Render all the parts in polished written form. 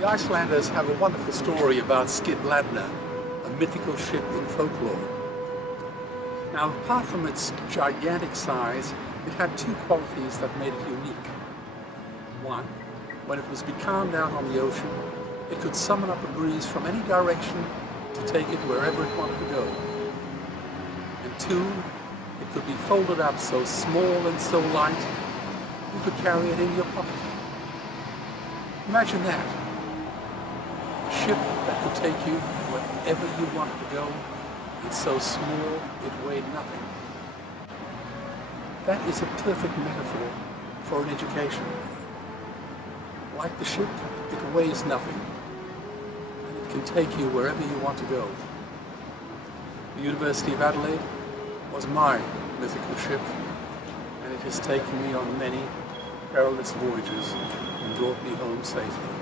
The Icelanders have a wonderful story about Skidbladnir, a mythical ship in folklore. Now, apart from its gigantic size, it had two qualities that made it unique. One, when it was becalmed out on the ocean, it could summon up a breeze from any direction to take it wherever it wanted to go. And two, it could be folded up so small and so light, you could carry it in your pocket. Imagine that. A ship that could take you wherever you wanted to go, and so small it weighed nothing. That is a perfect metaphor for an education. Like the ship, it weighs nothing, and it can take you wherever you want to go. The University of Adelaide was my mythical ship, and it has taken me on many perilous voyages and brought me home safely.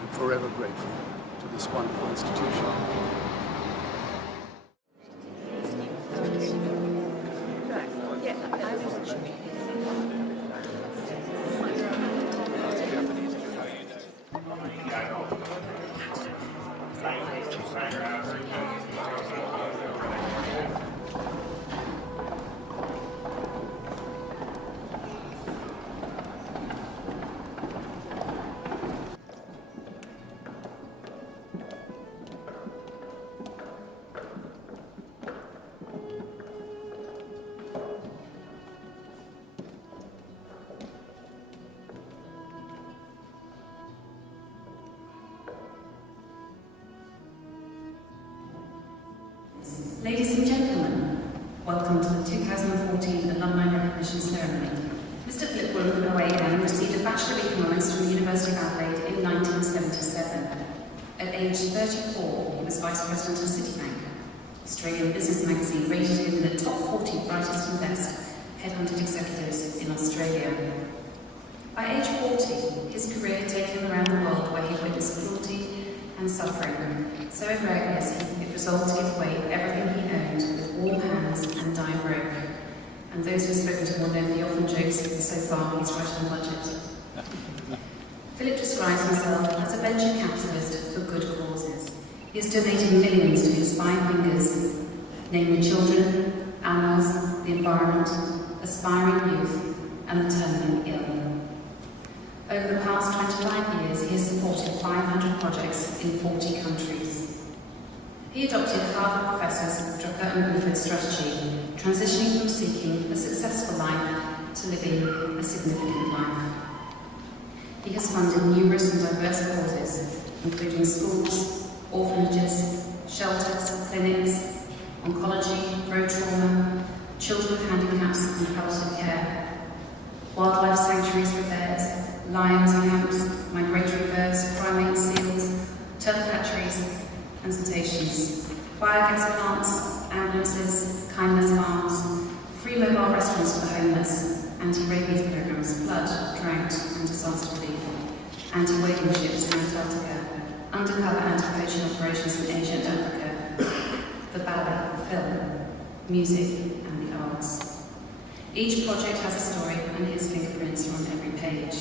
I'm forever grateful to this wonderful institution. Ladies and gentlemen, welcome to the 2014 Alumni Recognition Ceremony. Mr. Philip Wollen, OAM, received a Bachelor of Economics from the University of Adelaide in 1977. At age 34, he was Vice President of Citibank. Australian Business Magazine rated him in the top 40 brightest and best headhunted executives in Australia. By age 40, his career had taken him around the world where he witnessed cruelty and suffering, so outrageous it resolved to give away everything he owned with warm hands and die broke. And those who have spoken to him will know that he often jokes that so far he's right on budget. Philip describes himself as a venture capitalist for good causes. He has donated millions to his 5 fingers, namely children, animals, the environment, aspiring youth, and the terminally ill. Over the past 25 years, he has supported 500 projects in 40 countries. He adopted Harvard professors Drucker and Buford's strategy, transitioning from seeking a successful life to living a significant life. He has funded numerous and diverse causes, including schools, orphanages, shelters, clinics, oncology, road trauma, children with handicaps and palliative care, wildlife sanctuaries for bears, lions, camps, migratory birds, primates, seals, turtle hatcheries, and cetaceans, biogas plants, ambulances, kindness farms, free mobile restaurants for the homeless, anti-rabies programs, flood, drought, and disaster relief, anti-whaling ships in Antarctica, undercover anti-poaching operations in Asia and Africa, the ballet, film, music, and the arts. Each project has a story, and his fingerprints are on every page.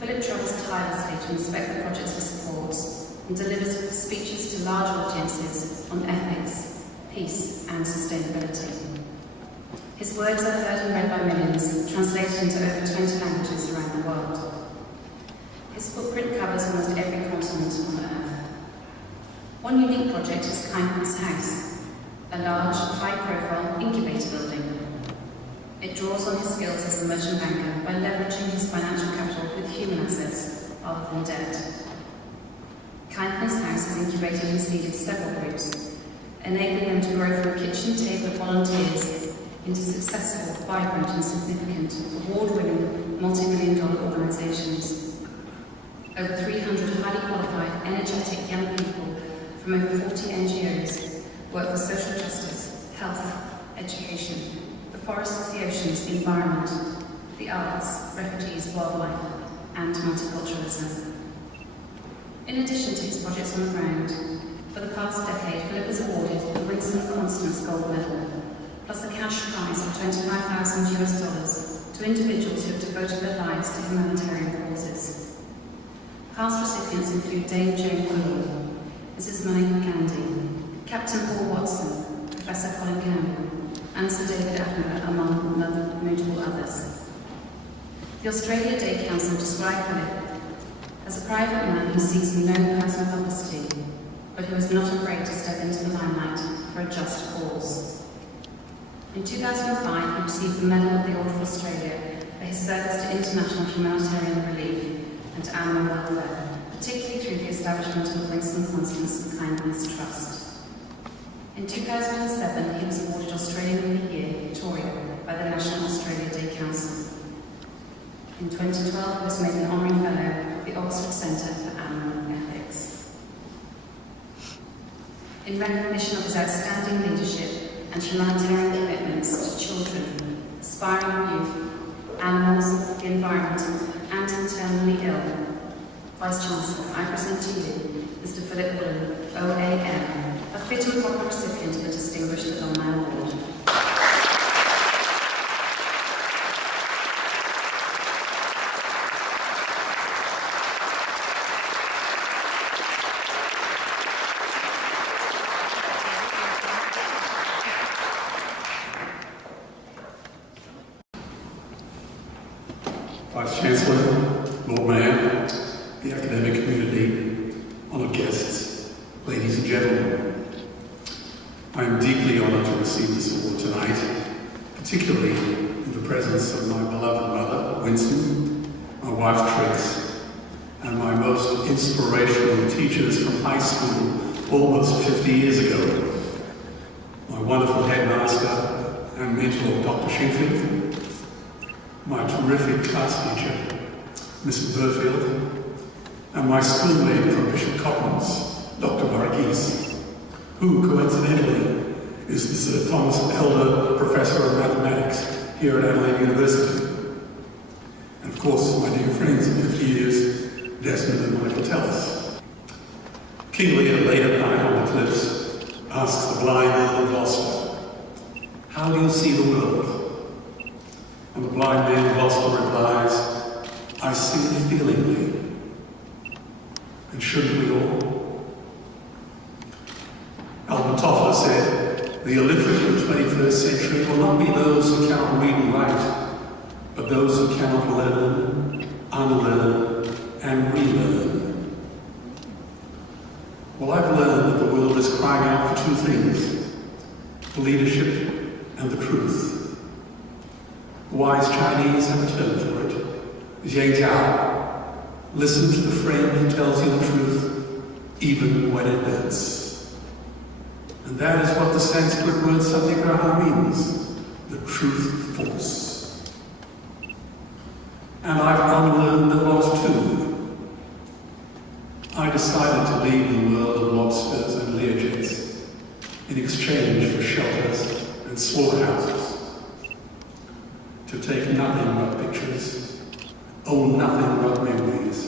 Philip travels tirelessly to inspect the projects he supports and delivers speeches to large audiences on ethics, peace, and sustainability. His words are heard and read by millions, translated into over 20 languages around the world. His footprint covers almost every continent on Earth. One unique project is Kindness House, a large, high-profile incubator building. It draws on his skills as a merchant banker by leveraging his financial capital with human assets rather than debt. Kindness House has incubated and seeded several groups, enabling them to grow from a kitchen table of volunteers into successful, vibrant and significant, award-winning, multi-million-dollar organisations. Over 300 highly qualified, energetic young people from over 40 NGOs work for social justice, health, education, the forests, the oceans, the environment, the arts, refugees, wildlife, and multiculturalism. In addition to his projects on the ground, for the past decade, Philip was awarded the Winston Constance Gold Medal, plus a cash prize of $25,000 to individuals who have devoted their lives to humanitarian causes. Past recipients include Dame Jane Quillon, Mrs. Monica Candy, Captain Paul Watson, Professor Colin Campbell, and Sir David Attenborough, among notable others. The Australia Day Council described Philip as a private man who seeks no personal publicity, but who is not afraid to step into the limelight for a just cause. In 2005, he received the Medal of the Order of Australia for his service to international humanitarian relief and to animal welfare, particularly through the establishment of the Winston Constance and Kindness Trust. In 2007, he was awarded Australian of the Year, Victoria, by the National Australia Day Council. In 2012, he was made an Honorary Fellow of the Oxford Centre for Animal Ethics. In recognition of his outstanding leadership and humanitarian commitments to children, aspiring youth, animals, the environment, and terminally ill, Vice-Chancellor, I present to you Mr. Philip Wollen, OAM, a fit and proper recipient of the Distinguished Alumni Award. Vice-Chancellor, Lord Mayor, the academic community, honoured guests, ladies and gentlemen, I am deeply honoured to receive this award tonight, particularly in the presence of my beloved mother, Winston, my wife, Trix, and my most inspirational teachers from high school almost 50 years ago, my wonderful headmaster and mentor, Dr. Shinfield, my terrific class teacher, Mrs. Burfield, and my schoolmate from Bishop Cotton's, Dr. Varghese, who, coincidentally, is the Sir Thomas Elder Professor of Mathematics here at Adelaide University. And of course, my dear friends of 50 years, Desmond and Michael Tellis. King Lear, late at night on the cliffs, asks the blind Earl of Gloucester, "How do you see the world?" And the blind man of Gloucester replies, "I see it feelingly." And shouldn't we all? Alvin Toffler said, "The illiterate of the 21st century will not be those who cannot read and write, but those who cannot learn, unlearn, and relearn." Well, I've learned that the world is crying out for two things: leadership and the truth. The wise Chinese have a term for it: Zhe Jiao. Listen to the friend who tells you the truth, even when it hurts. And that is what the Sanskrit word satyagraha means, the truth force. And I've unlearned a lot too. I decided to leave the world of lobsters and learjets in exchange for shelters and slaughterhouses. To take nothing but pictures, own nothing but memories,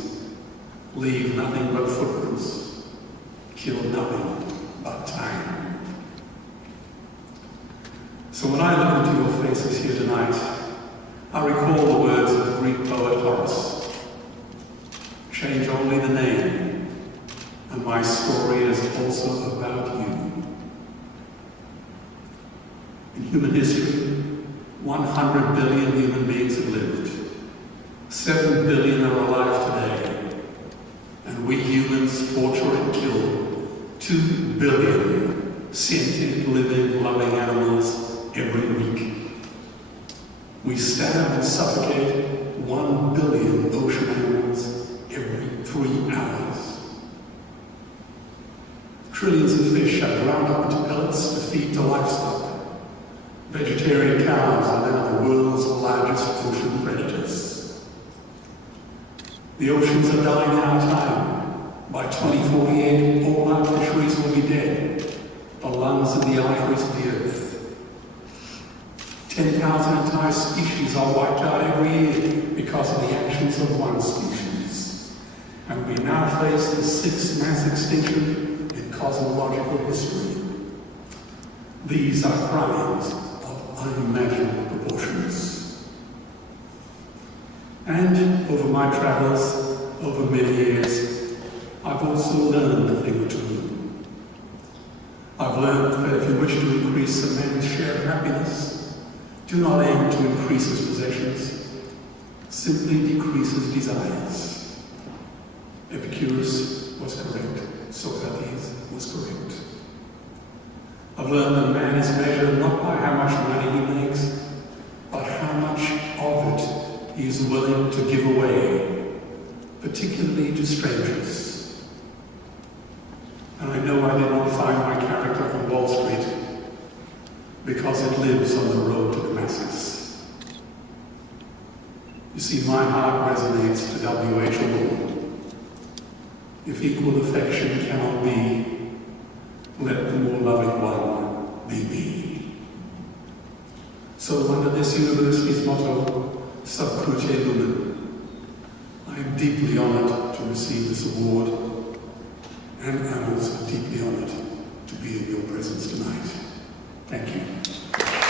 leave nothing but footprints, kill nothing but time. So when I look into your faces here tonight, I recall the words of the Greek poet Horace: "Change only the name, and my story is also about you." In human history, 100 billion human beings have lived. 7 billion are alive today. And we humans torture and kill 2 billion sentient, living, loving animals every week. We stab and suffocate 1 billion ocean animals every 3 hours. Trillions of fish are ground up into pellets to feed to livestock. Vegetarian cows are now the world's largest ocean predators. The oceans are dying in our time. By 2048, all our fisheries will be dead, the lungs and the arteries of the earth. 10,000 entire species are wiped out every year because of the actions of one species. And we now face the 6th mass extinction in cosmological history. These are crimes unimaginable proportions. And over my travels over many years, I've also learned a thing or two. I've learned that if you wish to increase a man's share of happiness, do not aim to increase his possessions, simply decrease his desires. Epicurus was correct, Socrates was correct. I've learned that man is measured not by how much money he makes, but how much of it he is willing to give away, particularly to strangers. And I know I did not find my character on Wall Street because it lives on the road to Damascus. You see, my heart resonates to W.H. Wollen. If equal affection cannot be, let the more loving one be me. So under this university's motto, Sub Cruce Lumen, I am deeply honoured to receive this award, and I'm also deeply honoured to be in your presence tonight. Thank you.